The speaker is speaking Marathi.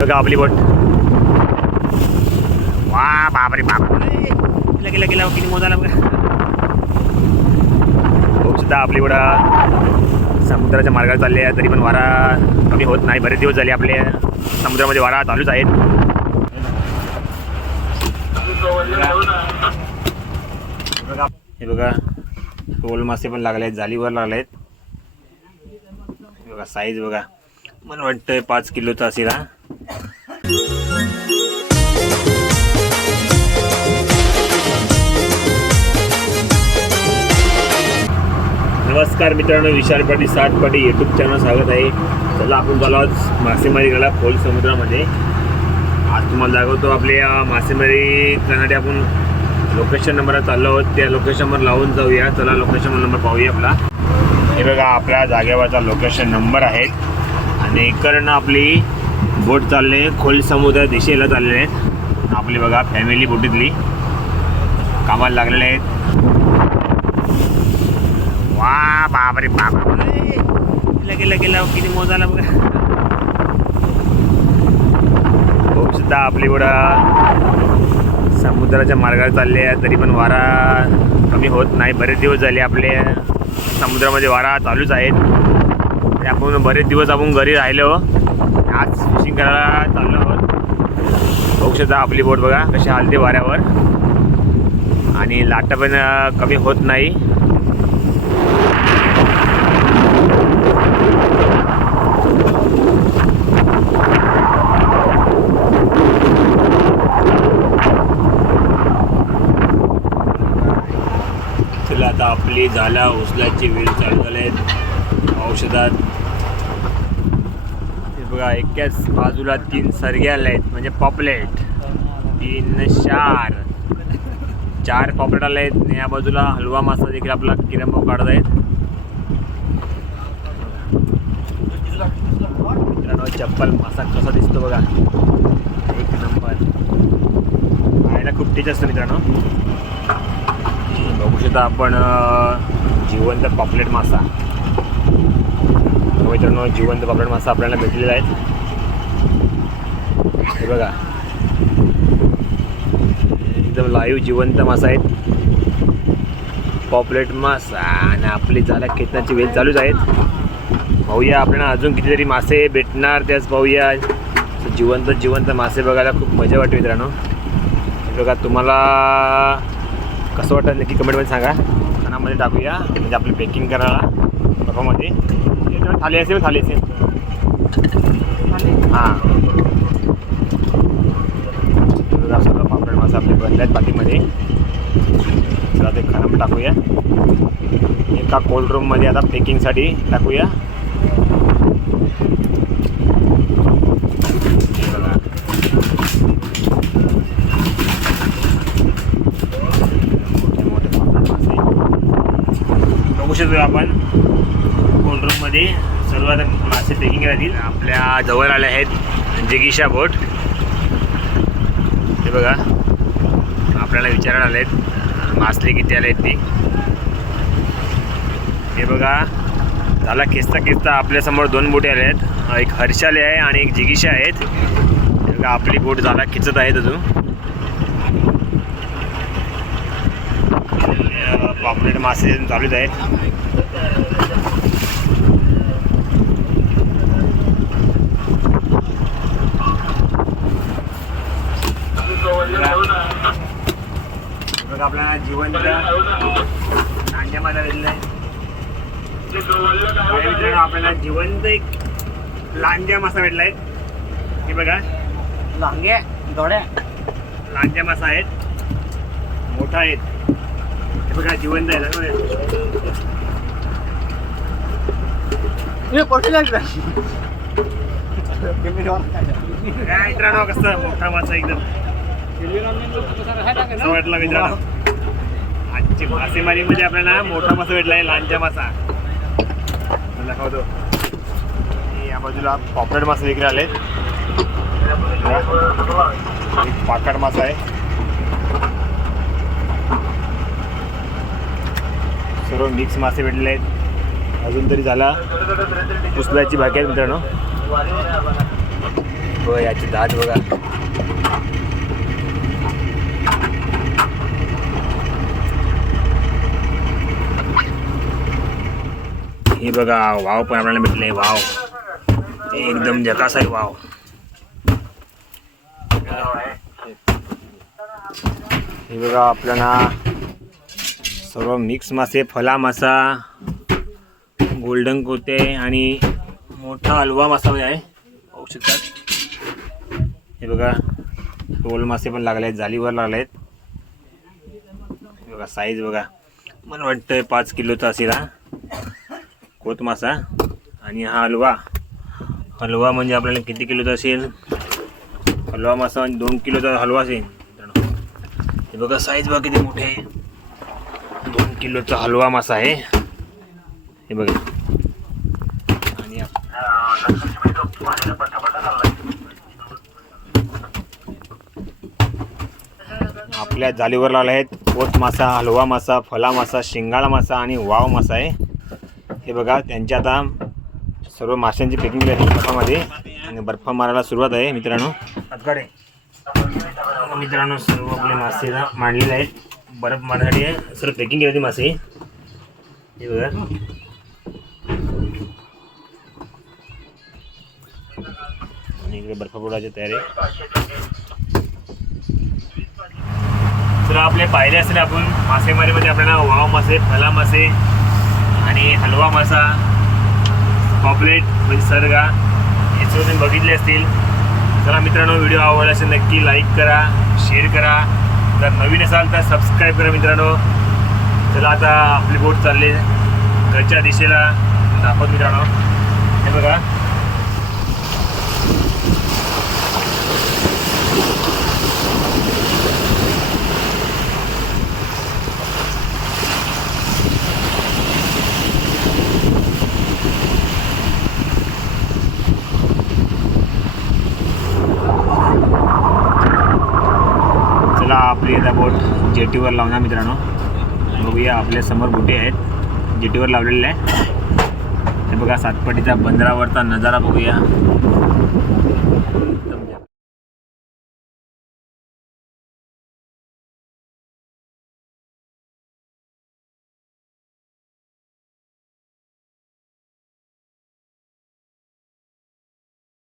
बघा आपली बोट. वा बापरे बाप. गेला गेला गेला किती मोजाला बघा. खूप सुद्धा आपली बोडा समुद्राच्या मार्गावर चालले आहे तरी पण वारा कमी होत नाही. बरेच दिवस झाले आपले समुद्रामध्ये वारा चालूच आहेत. हे बघा टोल मासे पण लागले आहेत जालीवर लागले आहेत. बघा साईज बघा. मला वाटतं पाच किलोचा असेल हा. नमस्कार मित्रांनो विशाल पाटी साठ पाटी यूट्यूब चॅनल स्वागत आहे. चला आपण चालू आज मासेमारी करायला खोल समुद्रामध्ये. आज तुम्हाला दाखवतो आपल्या मासेमारी करण्यासाठी आपण लोकेशन नंबरला चाललो आहोत. त्या लोकेशनवर लावून जाऊया. चला लोकेशन नंबर पाहूया आपला. हे बघा आपल्या जागेवरचा लोकेशन नंबर आहे. आणि इकडनं आपली बोट चालले खोल समुद्र दिशेला चाललेले आहेत आपली बघा फॅमिली बोटीतली कामाला लागलेले आहेत. वा बापरे बाबा गेला गेला गेला. किती मोजाला बघा. खूप सुद्धा आपली बडा समुद्राच्या मार्गावर चालले आहे तरी पण वारा कमी होत नाही. बरेच दिवस झाले आपले समुद्रामध्ये वारा चालूच आहेत. आपण बरेच दिवस आपण घरी राहिलो. आज फिशिंग करायला चाललो आहोत. बघू शकता आपली बोट बघा कशी हलते वाऱ्यावर. आणि लाटा पण कमी होत नाही. चला आपली झाला उचलाची वेळ चालू झाले आहेत औषधात. हे बघा एकाच बाजूला तीन सरग्या आल्या आहेत म्हणजे पॉपलेट. तीन चार. चार पॉपलेट आले आहेत आणि या बाजूला हलवा मासा देखील आपला किरंबाव काढत आहेत. मित्रांनो चप्पल मासा कसा दिसतो बघा. एक नंबर. खायला खूप टेस्ट असतं मित्रांनो. शकता आपण जिवंत पॉपलेट मासा. मित्रांनो जिवंत पॉपलेट मासा आपल्याला भेटलेला आहे. हे बघा. एकदम लाईव्ह जिवंत मासा आहेत. पॉपलेट मासा आणि आपली झाला खेचण्याची वेळ चालूच आहेत. पाहूया आपल्याला अजून कितीतरी मासे भेटणार त्याच पाहूया जिवंत जिवंत मासे बघायला खूप मजा वाटते मित्रांनो. हे बघा तुम्हाला कसं वाटतं नक्की कमेंटमध्ये सांगा. खानामध्ये टाकूया. म्हणजे आपली पॅकिंग करायला बर्फामध्ये थाली असेल थाली असेल. हां. सगळं पापड मासा आपले बंद आहेत पाठीमध्ये. चला ते खानामध्ये टाकूया. एका कोल्ड रूममध्ये आता पॅकिंगसाठी टाकूया हे बघा मोठे मोठे पापड मासे बघू शकतो आपण. कोल्ड्रूममध्ये सर्वात सर्व आता मासे पॅकिंग राहतील. आपल्या जवळ आले आहेत जिगिशा बोट हे बघा. आपल्याला विचारायला आले आहेत मासले किती आले आहेत ते. हे बघा. झाला खेचता खेचता आपल्यासमोर दोन बोटे आल्या आहेत. एक हर्षाले आहे आणि एक जिगिशा आहेत. बघा आपली बोट झाला खिचत आहेत अजून. पापलेट मासे चालूच आहेत आपल्याला जिवंत नांग्यामध्ये भेटलं आहे बघा मित्रांनो, आपल्याला जिवंत एक लांजा मासा भेटला आहे. हे बघा. लांगे दोड्या. लांजा मासा आहेत. मोठा आहेत. बघा पडले लागला काय मित्रांनो कसं मोठा मासा एकदम. वाटलं मित्रांनो? आजची मासेमारीमध्ये आपल्याला मोठा मासा भेटला आहे लांजा मासा. दाखवतो या बाजूला पॉपलेट मासे देखील आले पाकड मासा आहे. सर्व मिक्स मासे भेटले आहेत. अजून तरी झाला. उचलायची भाकी आहे मित्रांनो. बघा याची दाट बघा. हे बघा वाव पण आपल्याला भेटले. वाव. एकदम जकास आहे वाव. हे बघा आपल्याला सर्व मिक्स मासे फला मासा गोल्डन कोते आणि मोठा हलवा मासा आहे. पाहू शकतात हे बघा टोल मासे पण लागले आहेत जालीवर लागले आहेत बघा साईज बघा. मला वाटतं पाच किलोचा असेल हा. कोत मासा आणि हा हलवा. हलवा म्हणजे आपल्याला किती किलोचा असेल? हलवा मासा म्हणजे दोन किलोचा हलवा असेल. हे बघा साईज बघा किती मोठे आहे. दोन किलोचा हलवा मासा आहे. हे बघा. आणि आप- आपल्या जालीवर लावले आहेत. पोत मासा हलवा मासा फला मासा शिंगाळा मासा आणि वाव मासा आहे. हे बघा त्यांच्या आता सर्व माशांची पॅकिंग आहे बर्फामध्ये. आणि बर्फ मारायला सुरुवात आहे मित्रांनो. मित्रांनो सर्व आपले मासे मांडलेले आहेत. बर्फ मारण्यासाठी सर सर्व पॅकिंग केली होती मासे. हे बघा. आणि इकडे बर्फ बुडायची तयारी. तर आपले पाहिले असेल आपण मासेमारीमध्ये आपल्याला वाव मासे फला मासे आणि हलवा मासा पॉपलेट म्हणजे सरगा. याचे तुम्ही बघितले असतील. चला मित्रांनो व्हिडिओ आवडला असेल नक्की लाईक करा शेअर करा. जर नवीन असाल तर सबस्क्राईब करा मित्रांनो. चला आता आपली बोट चालली घरच्या दिशेला दाखवत मित्रांनो. हे बघा चला आपली आता बोट जेटीवर लावणार मित्रांनो. बघूया आपल्यासमोर बोटी आहेत. जेटीवर लावलेल्या आहे हे बघा सातपटीचा बंदरावरचा नजारा बघूया.